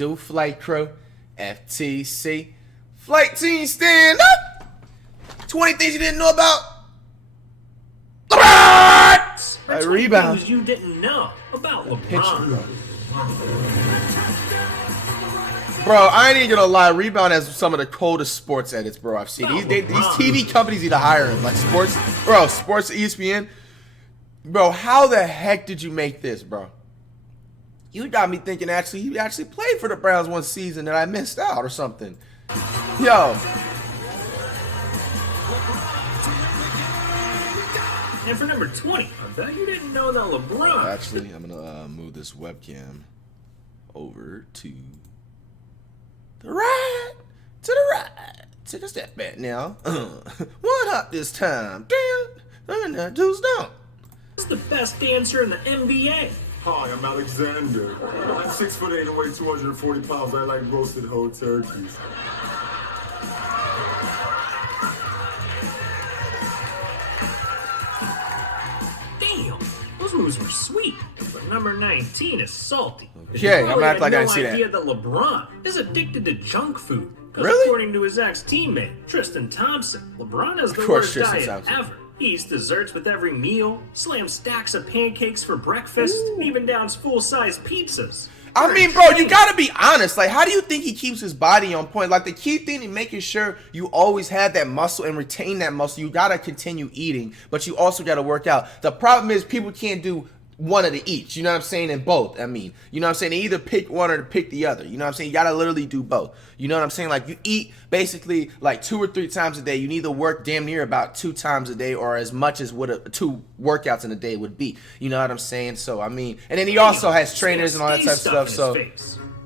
Do Flight Crew, FTC, Flight Team stand up. 20 things you didn't know about. LeBron! That's Rebound. Things you didn't know about LeBron. Pitcher, bro, I ain't even gonna lie. Rebound has some of the coldest sports edits, bro. I've seen these TV companies need to hire him, like sports, bro. Sports ESPN, bro. How the heck did you make this, bro? You got me thinking he actually played for the Browns one season that I missed out or something. Yo. And for number 20, I bet you didn't know that LeBron. Actually, I'm gonna move this webcam over to the right, Take a step back now. One hop this time. Damn, dudes don't. He's the best dancer in the NBA. Hi, I'm Alexander. I'm 6'8" and weigh 240 pounds. I like roasted whole turkeys. Damn, those moves were sweet. But number 19 is salty. Okay, I'm gonna act like I didn't see idea that LeBron is addicted to junk food. Really? According to his ex-teammate, Tristan Thompson, LeBron has the Of course, worst Tristan diet Thompson. ever. He eats desserts with every meal, slams stacks of pancakes for breakfast, and even downs full-size pizzas. I mean, bro, you gotta be honest. Like, how do you think he keeps his body on point? Like, the key thing in making sure you always have that muscle and retain that muscle, you gotta continue eating, but you also gotta work out. The problem is people can't do one of the each, you know what I'm saying, and both. I mean, you know what I'm saying, they either pick one or pick the other, you know what I'm saying. You gotta literally do both, you know what I'm saying. Like, you eat basically like 2 or 3 times a day. You need to work damn near about 2 times a day, or as much as what 2 workouts in a day would be, you know what I'm saying. So I mean, and then he also has trainers and all that type of stuff. So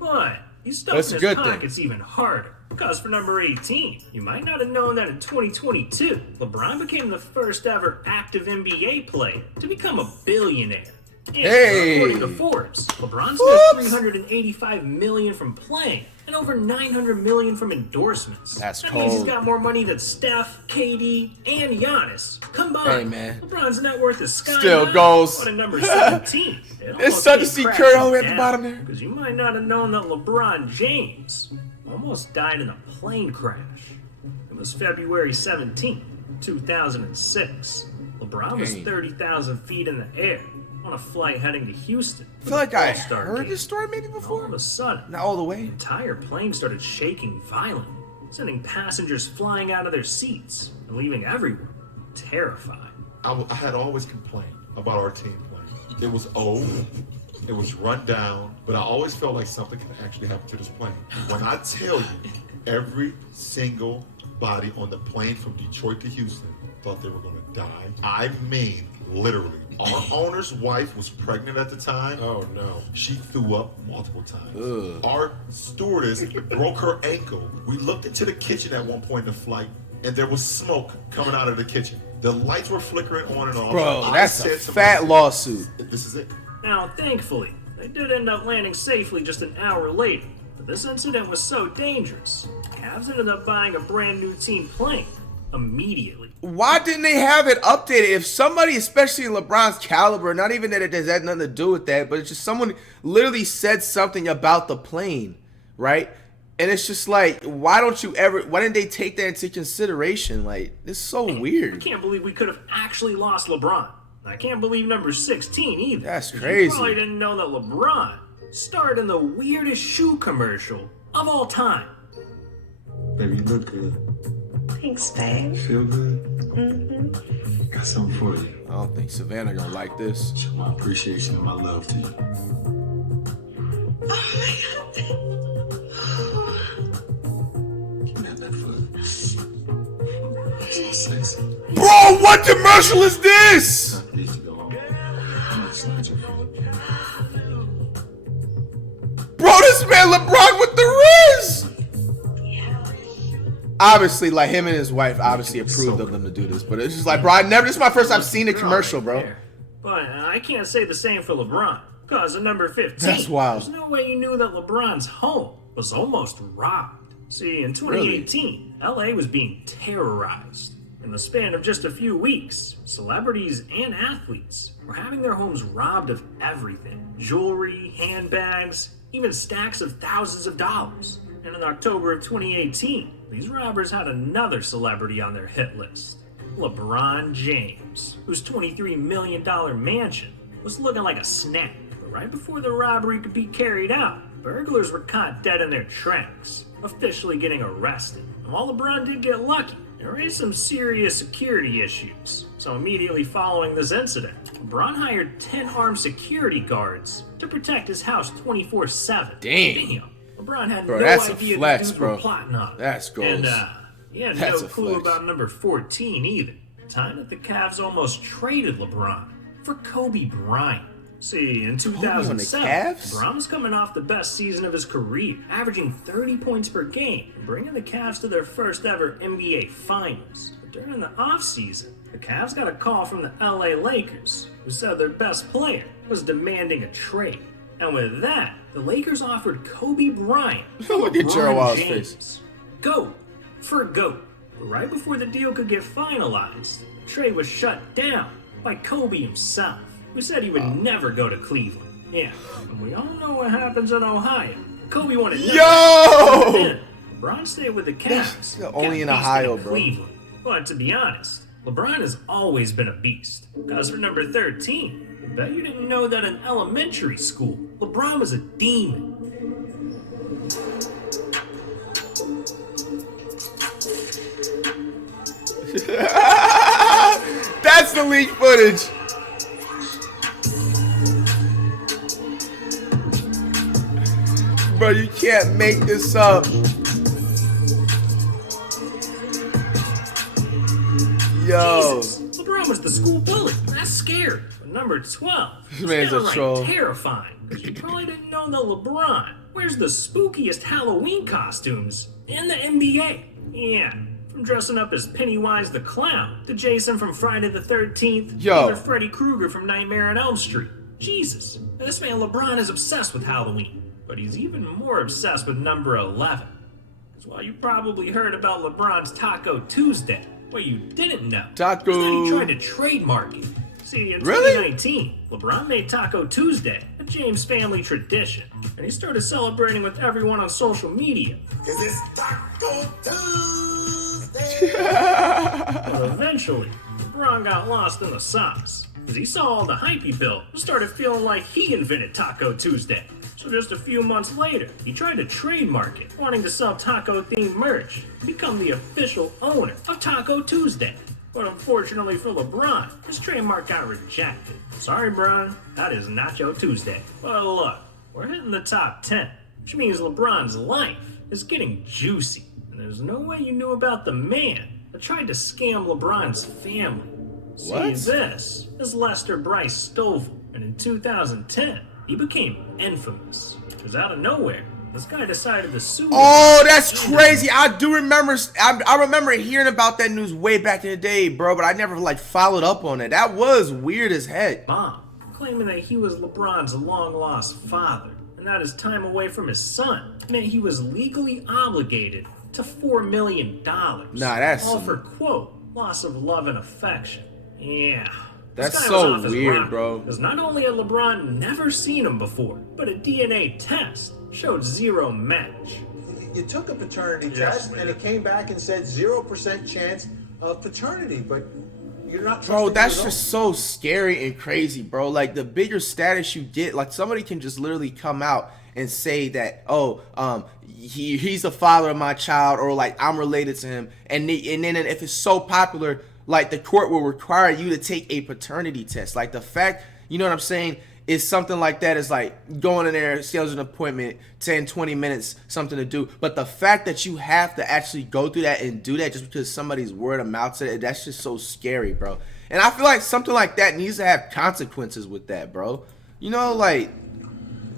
but you stuff that's in a his good thing. pockets even harder. Because for number 18, you might not have known that in 2022, LeBron became the first ever active NBA player to become a billionaire. And Hey! according to Forbes, LeBron's made $385 million from playing and over $900 million from endorsements. That's that means he's cold. got more money than Steph, KD, and Giannis combined. Hey, man. LeBron's net worth is sky Still high. goes. But at number 17, It's sad to see Curry all the way at the bottom there. because you might not have known that LeBron James almost died in a plane crash. It was February 17, 2006. LeBron was Dang. 30,000 feet in the air on a flight heading to Houston. I feel like I All-Star heard game. this story maybe All of before. a sudden, Not all the the way. entire plane started shaking violently, sending passengers flying out of their seats and leaving everyone terrified. I had always complained about our team playing. It was old, it was run down, but I always felt like something could actually happen to this plane. When I tell you, every single body on the plane from Detroit to Houston thought they were gonna die. I mean, literally. Our owner's wife was pregnant at the time. Oh no. She threw up multiple times. Ugh. Our stewardess broke her ankle. We looked into the kitchen at one point in the flight, and there was smoke coming out of the kitchen. The lights were flickering on and off. Bro, I that's said a to fat myself, lawsuit. This is it. Now, thankfully, they did end up landing safely just an hour later, but this incident was so dangerous, Cavs ended up buying a brand new team plane immediately. Why didn't they have it updated? If somebody, especially LeBron's caliber, not even that it has had nothing to do with that, but it's just someone literally said something about the plane, right? And it's just like, why didn't they take that into consideration? Like, it's so I weird. can't believe we could have actually lost LeBron. I can't believe number 16 either. That's 'cause crazy. You probably didn't know that LeBron starred in the weirdest shoe commercial of all time. Baby, you look good. Thanks, babe. Feel good? Got something for you. I don't think Savannah gonna like this. Show my appreciation and my love to you. Oh my god. Give me that left foot. So sexy. Bro, what commercial is this? Nothing needs to go on. I'm gonna snatch your foot. Bro, this man LeBron with the Riz. Obviously, like, him and his wife obviously approved of them to do this, but it's just like, bro, this is my first time seeing the commercial, bro. But I can't say the same for LeBron, because at number 15, That's wild. there's no way you knew that LeBron's home was almost robbed. See, in 2018, LA was being terrorized. In the span of just a few weeks, celebrities and athletes were having their homes robbed of everything. Jewelry, handbags, even stacks of thousands of dollars. And in October of 2018, these robbers had another celebrity on their hit list. LeBron James, whose $23 million mansion was looking like a snack. But right before the robbery could be carried out, burglars were caught dead in their tracks, officially getting arrested. And while LeBron did get lucky, there raised some serious security issues. So immediately following this incident, LeBron hired 10 armed security guards to protect his house 24/7. Damn. LeBron had Bro, no that's a idea flex, dudes were bro. plotting on him. That's goals. And he had That's no a clue flex. about number 14 either. The time that the Cavs almost traded LeBron for Kobe Bryant. See, in on the 2007, Cavs? LeBron was coming off the best season of his career, averaging 30 points per game and bringing the Cavs to their first ever NBA Finals. But during the offseason, the Cavs got a call from the LA Lakers, who said their best player was demanding a trade. And with that, the Lakers offered Kobe Bryant Look at LeBron Gerald's James. face. Goat for goat. But right before the deal could get finalized, the trade was shut down by Kobe himself, who said he would never go to Cleveland. Yeah, and we all know what happens in Ohio. Kobe wanted nothing Yo! to do with it. LeBron stayed with the Cavs. Yeah, only in got beasted Ohio, bro. Cleveland. But to be honest, LeBron has always been a beast. Because for number 13, I bet you didn't know that in elementary school, LeBron was a demon. That's the leaked footage. Bro, you can't make this up. Yo. Jesus, LeBron was the school bully. That's scary. But number 12 This is man's a downright troll. terrifying. Because you probably didn't know that LeBron wears the spookiest Halloween costumes in the NBA. Yeah, from dressing up as Pennywise the Clown to Jason from Friday the 13th Yo. to Freddy Krueger from Nightmare on Elm Street. Jesus, this man LeBron is obsessed with Halloween. But he's even more obsessed with number 11. Because while you probably heard about LeBron's Taco Tuesday, what you didn't know Taco. is that he tried to trademark it. See, in Really? 2019, LeBron made Taco Tuesday a James family tradition, and he started celebrating with everyone on social media. Cause it's Taco Tuesday. But eventually, LeBron got lost in the sauce, as he saw all the hype he built and started feeling like he invented Taco Tuesday. So just a few months later, he tried to trademark it, wanting to sell taco-themed merch and become the official owner of Taco Tuesday. But unfortunately for LeBron, his trademark got rejected. Sorry, Bron, that is Nacho Tuesday. But look, we're hitting the top 10, which means LeBron's life is getting juicy. And there's no way you knew about the man that tried to scam LeBron's family. What? See, this is Lester Bryce Stovall, and in 2010, he became infamous. Because out of nowhere, this guy decided to sue. Oh, that's crazy. I do remember. I remember hearing about that news way back in the day, bro. But I never like followed up on it. That was weird as heck. Mom, claiming that he was LeBron's long-lost father, and that his time away from his son meant he was legally obligated to $4 million. Nah, that's all some- for quote loss of love and affection. Yeah. That's This guy so was off his weird, rocker, bro. Because not only had LeBron never seen him before, but a DNA test showed zero match. You took a paternity Yes, test man. and it came back and said 0% chance of paternity, but you're not Bro, trusting that's your just so scary and crazy, bro. Like the bigger status you get, like somebody can just literally come out and say that, oh, he's the father of my child, or like I'm related to him, and then if it's so popular, like the court will require you to take a paternity test. Like the fact, you know what I'm saying, is something like that is like going in there, schedules an appointment, 10, 20 minutes, something to do. But the fact that you have to actually go through that and do that just because somebody's word of mouth said it, that's just so scary, bro. And I feel like something like that needs to have consequences with that, bro. You know, like,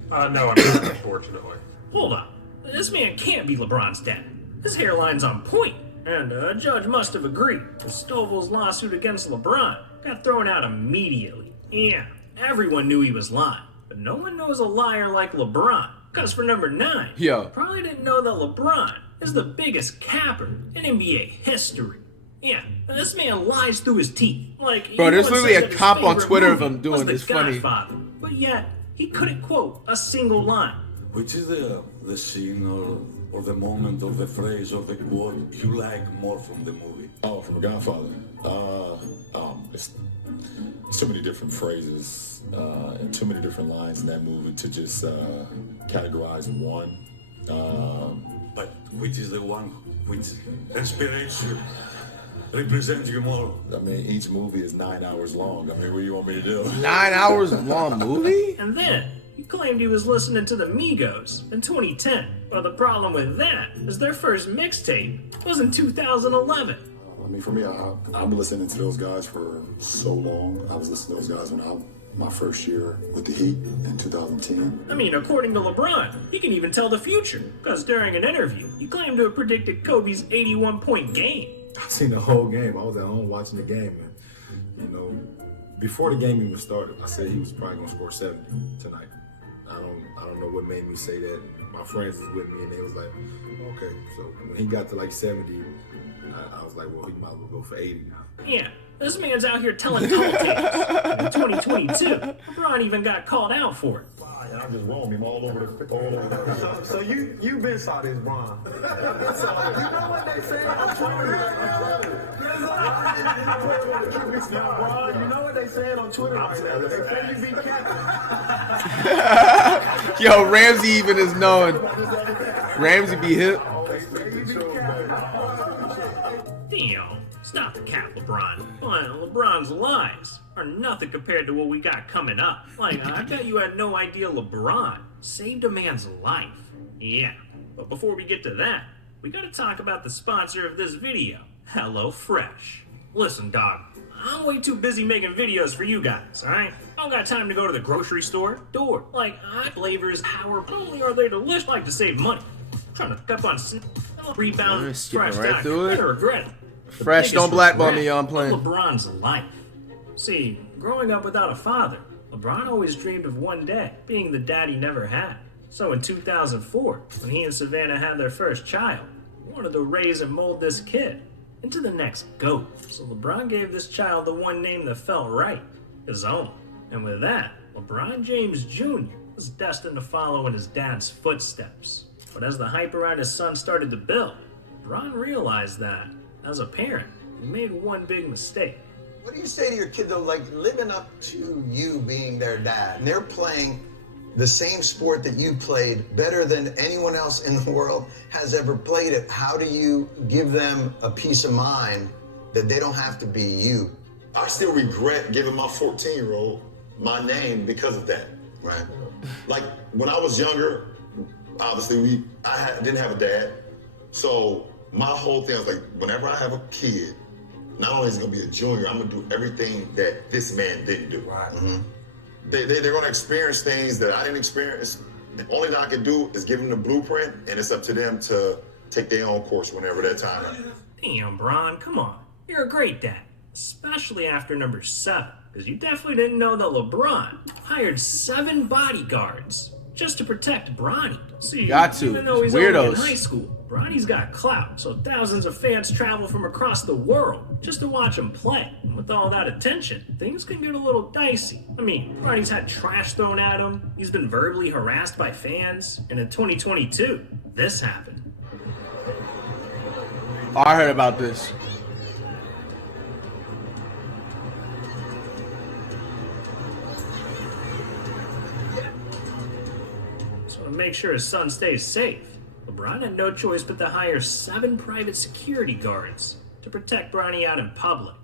No, I'm not, unfortunately. Hold on. This man can't be LeBron's dad. His hairline's on point. And a judge must have agreed. Stovall's lawsuit against LeBron got thrown out immediately. Yeah, everyone knew he was lying. But no one knows a liar like LeBron. Because for number 9, Yo. you probably didn't know that LeBron is the biggest capper in NBA history. Yeah, this man lies through his teeth. Like, Bro, he there's once literally said a that his comp on favorite Twitter of movie him doing was The this funny. Godfather. But yet, he couldn't quote a single line. Which is the scene or the moment or the phrase or the quote you like more from the movie? Oh, from Godfather. It's too many different phrases and too many different lines in that movie to just categorize in one. But which is the one which inspires you, represents you more? I mean, each movie is 9 hours long. I mean, what do you want me to do? 9 hours long movie? And then, he claimed he was listening to the Migos in 2010. But the problem with that is their first mixtape was in 2011. I mean, for me, I've been listening to those guys for so long. I was listening to those guys when my first year with the Heat in 2010. I mean, according to LeBron, he can even tell the future. Because during an interview, he claimed to have predicted Kobe's 81-point game. I seen the whole game. I was at home watching the game, and you know, before the game even started, I said he was probably gonna score 70 tonight. I don't know what made me say that. My friends was with me, and they was like, okay. So when he got to like 70, I was like, well, he might as well go for 80 now. Yeah, this man's out here telling tall tales. In 2022, LeBron even got called out for it. And I just roam him all over the So you been saw this, Bron. You know what they say on Twitter? You know what they saying on Twitter right now? They say you be capping. Yo, Ramsey even is knowing. Ramsey be hip. Damn, stop the cap, LeBron. Well, LeBron's lies are nothing compared to what we got coming up. Like, I bet you had no idea LeBron saved a man's life. Yeah, but before we get to that, we gotta talk about the sponsor of this video, HelloFresh. Listen, dog, I'm way too busy making videos for you guys, alright? I don't got time to go to the grocery store. Like, flavors, power, not only are they delicious, I like to save money. I'm trying to step on rebound, fresh right through it. regret it. Fresh, don't blackball me, yo, I'm playing. LeBron's life. See, growing up without a father, LeBron always dreamed of one day being the dad he never had. So in 2004, when he and Savannah had their first child, he wanted to raise and mold this kid into the next GOAT. So LeBron gave this child the one name that felt right, his own. And with that, LeBron James Jr. was destined to follow in his dad's footsteps. But as the hype around his son started to build, LeBron realized that, as a parent, he made one big mistake. What do you say to your kid, though, like living up to you being their dad, and they're playing the same sport that you played better than anyone else in the world has ever played it? How do you give them a peace of mind that they don't have to be you? I still regret giving my 14-year-old my name because of that. Right. Like when I was younger, obviously didn't have a dad. So my whole thing was like, whenever I have a kid, not only is it gonna be a junior, I'm gonna do everything that this man didn't do. Right. Mm-hmm. They're gonna experience things that I didn't experience. The only thing I can do is give them the blueprint, and it's up to them to take their own course whenever that time is. Damn, Bron, come on. You're a great dad, especially after number 7, because you definitely didn't know that LeBron hired 7 bodyguards just to protect Bronny. See, Got to. even though he's Weirdos. only in high school, Bronny's got clout, so thousands of fans travel from across the world just to watch him play. And with all that attention, things can get a little dicey. I mean, Bronny's had trash thrown at him, he's been verbally harassed by fans, and in 2022, this happened. Oh, I heard about this. So to make sure his son stays safe, LeBron had no choice but to hire 7 private security guards to protect Bronny out in public.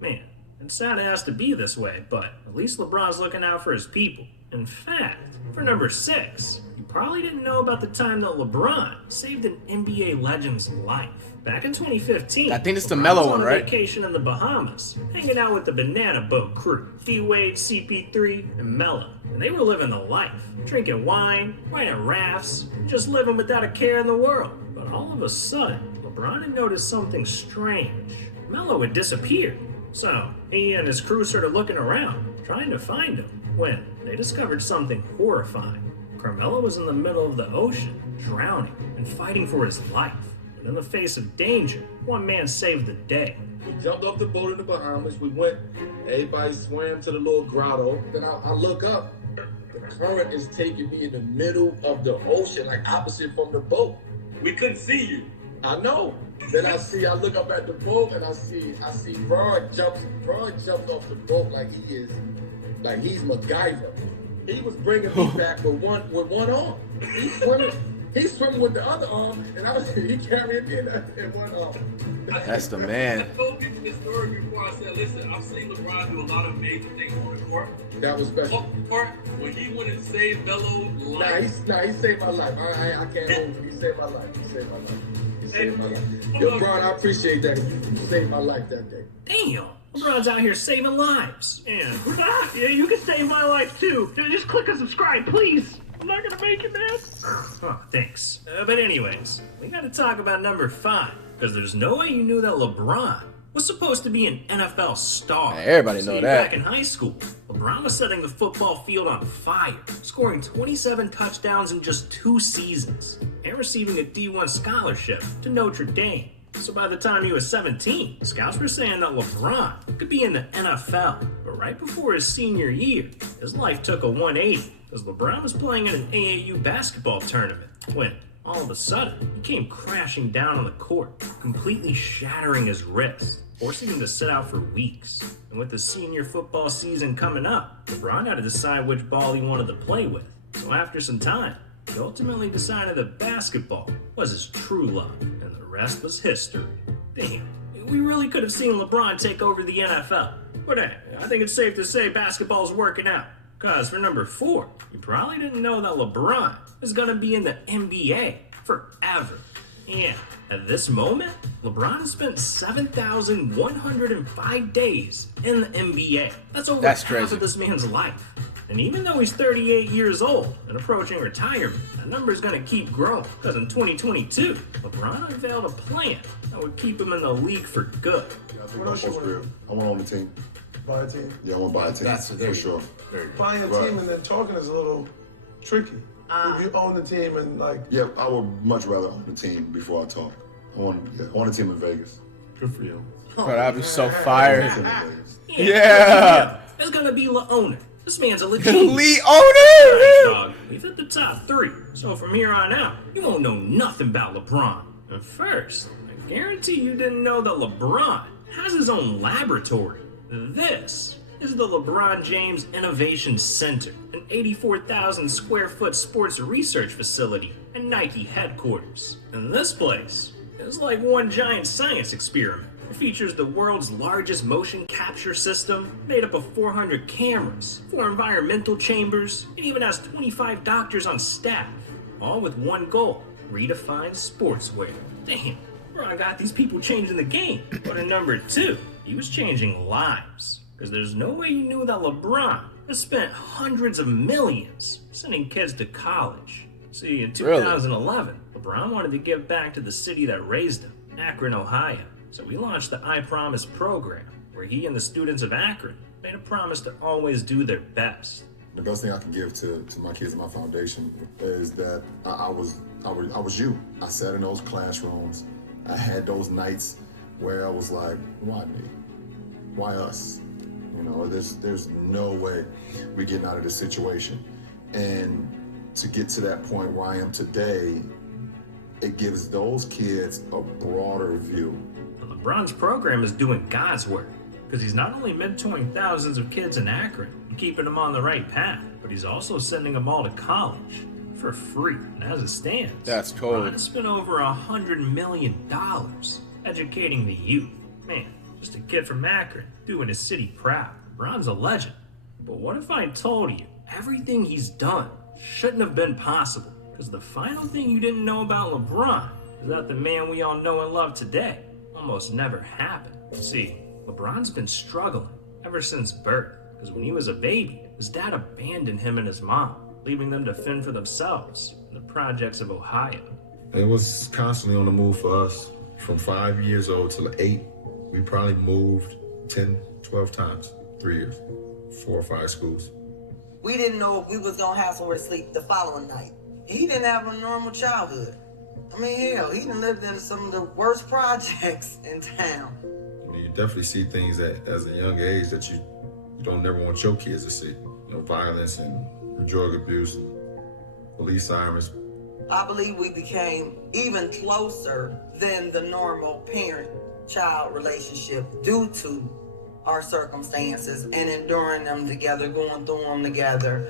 Man, it's sad it has to be this way, but at least LeBron's looking out for his people. In fact, for number 6, you probably didn't know about the time that LeBron saved an NBA legend's life. Back in 2015, I think it's the LeBron mellow was one, on right? a vacation in the Bahamas, hanging out with the Banana Boat crew, D-Wade, CP3, and Melo. And they were living the life, drinking wine, riding rafts, just living without a care in the world. But all of a sudden, LeBron had noticed something strange. Melo had disappeared. So he and his crew started looking around, trying to find him, when they discovered something horrifying. Carmelo was in the middle of the ocean, drowning and fighting for his life. And in the face of danger, one man saved the day. We jumped off the boat in the Bahamas. We went, everybody swam to the little grotto. Then I look up. The current is taking me in the middle of the ocean, like opposite from the boat. We couldn't see you. I know. Then I look up at the boat and I see Ron jumps off the boat like he's MacGyver. He was bringing me back with one arm. He's swimming with the other arm, and he carrying me in one arm. That's the man. I told people this story before. I said, listen, I've seen LeBron do a lot of amazing things on the court. That was special. Off the court, when he went and saved Melo's life. He saved my life. I can't hold it. He saved my life. Yo, LeBron, I appreciate that. You saved my life that day. Damn, LeBron's out here saving lives. Yeah, you can save my life too. Just click and subscribe, please. I'm not gonna make it, man. Oh, thanks. But anyways, we gotta talk about number 5, because there's no way you knew that LeBron was supposed to be an NFL star. Hey, everybody know that. Back in high school, LeBron was setting the football field on fire, scoring 27 touchdowns in just 2 seasons, and receiving a D1 scholarship to Notre Dame. So by the time he was 17, scouts were saying that LeBron could be in the NFL. But right before his senior year, his life took a 180, because LeBron was playing in an AAU basketball tournament when, all of a sudden, he came crashing down on the court, completely shattering his wrist, forcing him to sit out for weeks. And with the senior football season coming up, LeBron had to decide which ball he wanted to play with. So after some time, he ultimately decided that basketball was his true love, and the rest was history. Damn, we really could have seen LeBron take over the NFL. But hey, I think it's safe to say basketball's working out. Cause for number 4, you probably didn't know that LeBron is gonna be in the NBA forever. Yeah, at this moment, LeBron has spent 7,105 days in the NBA. That's over half crazy. of this man's life. And even though he's 38 years old and approaching retirement, that number is gonna keep growing. Cause in 2022, LeBron unveiled a plan that would keep him in the league for good. What else you want to do? I want to own the team. Buy a team? Yeah, I want to buy a team. For sure. Buying a team and then talking is a little tricky. If you own the team and like... Yeah, I would much rather own the team before I talk. I want a team in Vegas. Good for you. But I'd be so fired. Yeah. It's gonna be the owner. This man's a legit Lee owner! dog. We've hit the top 3, so from here on out, you won't know nothing about LeBron. And first, I guarantee you didn't know that LeBron has his own laboratory. This is the LeBron James Innovation Center, an 84,000 square foot sports research facility and Nike headquarters. And this place is like one giant science experiment. It features the world's largest motion capture system, made up of 400 cameras, 4 environmental chambers, and even has 25 doctors on staff, all with one goal: redefine sportswear. Damn, LeBron got these people changing the game. But in number 2, he was changing lives. Because there's no way you knew that LeBron has spent hundreds of millions sending kids to college. See, in 2011, LeBron wanted to give back to the city that raised him, Akron, Ohio. So we launched the I Promise program, where he and the students of Akron made a promise to always do their best. The best thing I can give to my kids and my foundation is that I was you. I sat in those classrooms. I had those nights where I was like, why me? Why us? You know, there's no way we're getting out of this situation. And to get to that point where I am today, it gives those kids a broader view. LeBron's program is doing God's work, because he's not only mentoring thousands of kids in Akron and keeping them on the right path, but he's also sending them all to college for free. And as it stands, That's cool. LeBron has spent over $100 million educating the youth. Man, just a kid from Akron doing his city proud. LeBron's a legend. But what if I told you everything he's done shouldn't have been possible? Because the final thing you didn't know about LeBron is that the man we all know and love today almost never happened. See, LeBron's been struggling ever since birth, because when he was a baby, his dad abandoned him and his mom, leaving them to fend for themselves in the projects of Ohio. It was constantly on the move for us. From 5 years old till 8, we probably moved 10, 12 times, 3 years, 4 or 5 schools. We didn't know if we was gonna have somewhere to sleep the following night. He didn't have a normal childhood. I mean, hell, he done lived in some of the worst projects in town. You definitely see things as a young age that you don't never want your kids to see. You know, violence and drug abuse, police sirens. I believe we became even closer than the normal parent-child relationship due to our circumstances and enduring them together, going through them together.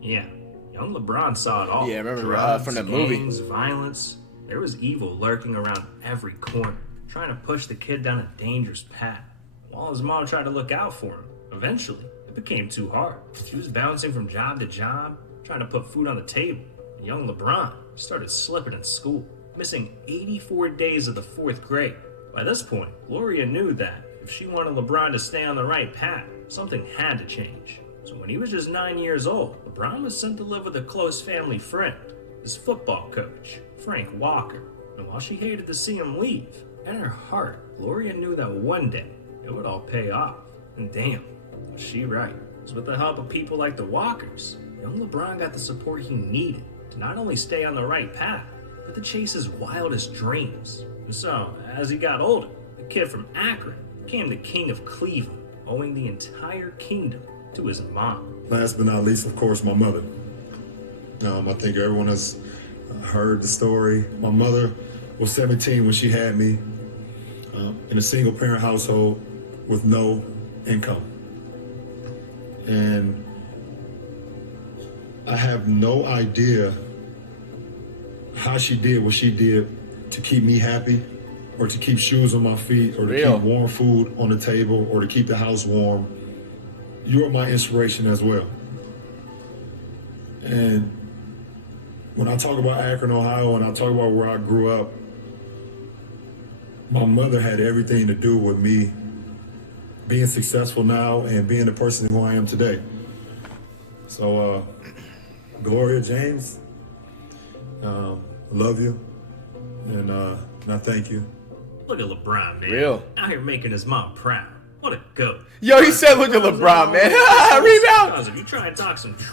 Yeah, young LeBron saw it all. Yeah, I remember Drugs, from that movie. gangs, violence. There was evil lurking around every corner, trying to push the kid down a dangerous path. While his mom tried to look out for him, eventually it became too hard. She was bouncing from job to job, trying to put food on the table. And young LeBron started slipping in school, missing 84 days of the 4th grade. By this point, Gloria knew that if she wanted LeBron to stay on the right path, something had to change. So when he was just 9 years old, LeBron was sent to live with a close family friend, his football coach, Frank Walker. And while she hated to see him leave, in her heart, Gloria knew that one day it would all pay off. And damn, was she right. So with the help of people like the Walkers, young LeBron got the support he needed to not only stay on the right path, but to chase his wildest dreams. And so, as he got older, the kid from Akron became the king of Cleveland, owing the entire kingdom to his mom. Last but not least, of course, my mother. I think everyone has heard the story. My mother was 17 when she had me, in a single parent household with no income. And I have no idea how she did what she did to keep me happy, or to keep shoes on my feet, or to keep warm food on the table, or to keep the house warm. You're my inspiration as well. And when I talk about Akron, Ohio, and I talk about where I grew up, my mother had everything to do with me being successful now and being the person who I am today. So, Gloria James, love you, and I thank you. Look at LeBron, man. Real. Out here making his mom proud. What a goat. Yo, he said, look at LeBron, man. Rebound. If you try and talk some